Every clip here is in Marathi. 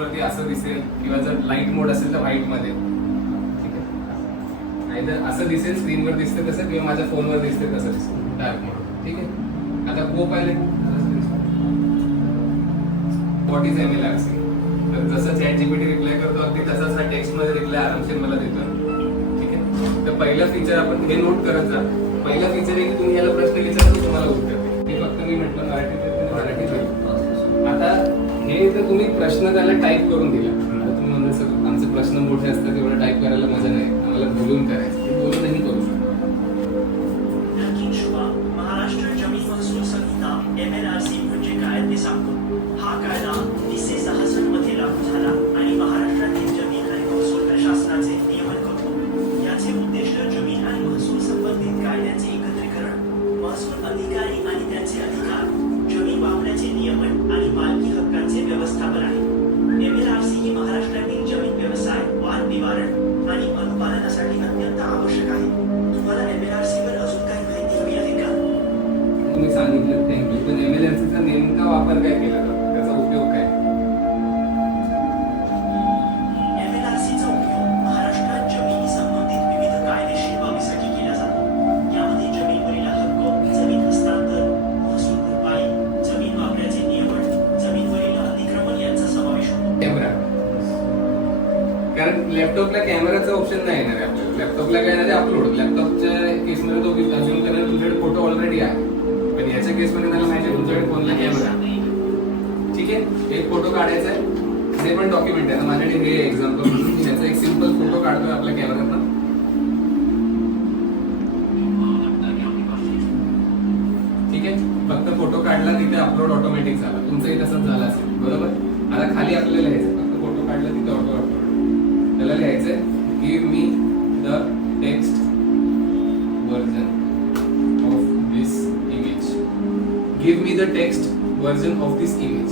वरती असं दिसेल किंवा जर लाईट मोड असेल तर व्हाईट मध्ये, ठीक आहे. नाहीतर असं दिसेल स्क्रीनवर दिसते तसं किंवा माझ्या फोनवर दिसते तसं दिसेल डार्क मोड, ठीक आहे. आता को पायलट व्हॉट इज MLRC, तर जसं चॅट जीपीटी रिप्लाय करतो अगदी तसाच हा टेक्स्ट मध्ये रिप्लाय आरामशीर मला देतो, ठीक आहे. तर पहिलं फीचर आपण हे नोट करत जा. पहिलं फीचर आहे की तुम्ही याला प्रश्न विचारतो तुम्हाला उत्तर देते. हे फक्त मी म्हटलं मराठीत. आता हे तर तुम्ही प्रश्न त्याला टाईप करून दिला. आता तुम्ही म्हणजे सर आमचे प्रश्न मोठे असतात एवढं टाईप करायला मजा नाही, आम्हाला बोलून करायचं, ते बोलूनही करू शकतो. महाराष्ट्र जमीन महसूल संहिता MLRC म्हणजे काय ते सांगतो. हा कायदा 1966 मध्ये लागू झाला आणि महाराष्ट्रातील जमीन आणि महसूल प्रशासनाचे नियमन करतो. याचे उद्दिष्ट जमीन आणि महसूल संबंधित कायद्यांचे एकत्रीकरण, महसूल अधिकारी आणि त्यांचे अधिकार, जमीन वापरण्याचे नियमन आणि मालकी हक्कांचे व्यवस्थापन आहे. MLRC ही महाराष्ट्रातील जमीन व्यवसाय, वाद निवारण आणि अनुपालनासाठी अत्यंत आवश्यक आहे. तुम्हाला MLRC वर अजून काही माहिती हवी आहे का? तुम्ही सांगितलं थँक्यू, पण MLRC चा नेमका वापर काय केला जातो, त्याचा उपयोग काय? MLRC चा उपयोग महाराष्ट्रात जमिनी संबंधित विविध कायदेशीर बाबीसाठी केला जातो. यामध्ये जमीनवरील हक्क, जमीन हस्तांतर, महसूल भरपाई, जमीन वापरण्याचे नियमन, जमीनवरील अतिक्रमण यांचा समावेश होतो. कॅमेरा, कारण लॅपटॉपला कॅमेराचा ऑप्शन नाही येणार आहे आपल्याला. लॅपटॉपला काय येणार आहे अपलोड. लॅपटॉपच्या केसमध्ये तो अजून करणार तुमच्याकडे फोटो ऑलरेडी आहे, पण याच्या केसमध्ये त्याला माहिती आहे तुमच्याकडे फोनला कॅमेरा, ठीक आहे. एक फोटो काढायचा आहे, हे पण डॉक्युमेंट आहे. माझ्याकडे हे एक्झाम्पल म्हणून याचा एक सिंपल फोटो काढतोय आपल्या कॅमेऱ्यातून, ठीक आहे. फक्त फोटो काढला तिथे अपलोड ऑटोमॅटिक झाला. तुमचंही तसंच झालं असेल, बरोबर. आता खाली आपल्याला लिहायचं, फक्त फोटो काढला तिथे ऑटो अपलोड. त्याला लिहायचंय give me the text version of this image. Give me the text version of this image,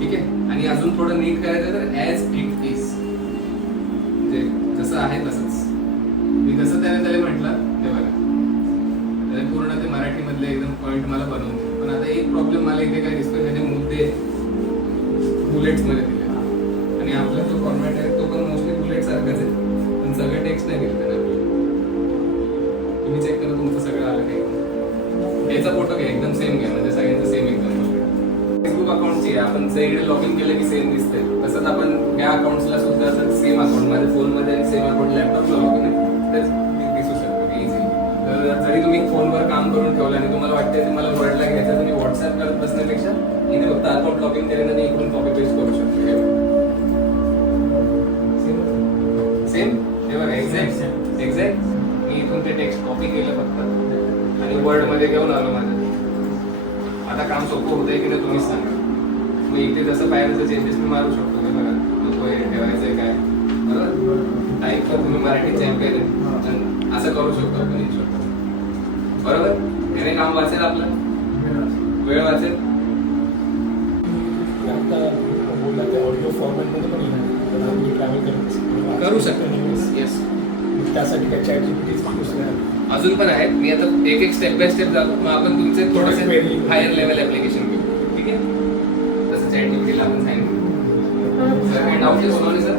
ठीक आहे. आणि अजून थोडं नीट करायचं तर ॲज इट इज, म्हणजे जसं आहे तसंच. मी जसं त्याला म्हटलं ते बघा, त्याने पूर्ण ते मराठीमधले एकदम पॉईंट मला बनवून दिले. पण आता एक प्रॉब्लेम मला इथे काय दिसतो, त्याचे मुद्दे बुलेट्स मध्ये दिले आणि आपला जो फॉर्मॅट आहे तो पण मोस्टली बुलेट सारखाच आहे, पण सगळं टेक्स्ट नाही दिलं त्याने आपल्याला. तुम्ही चेक करा तुमचं सगळं आलं काही. याचा फोटो घ्या, एकदम सेम घ्या, म्हणजे सगळ्यांचं सेम एकदम. फेसबुक अकाउंटची आहे, आपण सगळीकडे लॉग इन केलं की सेम दिसते. तसंच आपण ह्या अकाउंट्सला सुद्धा सेम अकाउंट माझ्या फोनमध्ये आणि सेम अकाउंट लॅपटॉपला लॉग इन आहे, तेच दिसू शकतो इझी. तर जरी तुम्ही फोनवर काम करून ठेवलं आणि तुम्हाला वाटतं तुम्हाला वर्डला घ्यायचं, तुम्ही व्हॉट्सअप करत बसण्यापेक्षा इथे फक्त अकाउंट लॉग इन केल्यानंतर इकडून कॉपी पेस्ट करू शकतो. सेम हे बघा, एक्झॅक्ट मी इथून ते टेक्स्ट कॉपी केलं फक्त आणि वर्ड मध्ये घेऊन आलो माझं. आता काम सोपं होतंय की नाही तुम्हीच सांगा. मग इथे जसं पाहिजे चेंजेस मी मारू शकतो. हे बघा, नको हे ठेवायचंय काय, बरोबर. टाईप कर तुम्ही मराठी चॅम्पियन आहे, असं करू शकतो आपण हे शकतो, बरोबर. याने काम वाचेल, आपलं वेळ वाचेल. ऑडिओ फॉर्मॅटमध्ये पण येणार, ट्रॅव्हल करत करू शकतो. येस, त्यासाठी काय चॅट जीपीटीच दुसऱ्या अजून पण आहेत. मी आता एक स्टेप बाय स्टेप जातो, मग आपण तुमचे थोडेसे हायर लेवल ऍप्लिकेशन घेऊ, ठीक आहे. तसं चॅट जीपीटीला आपण सांगितलं. सर काही डाऊट आहे सोनवणे सर?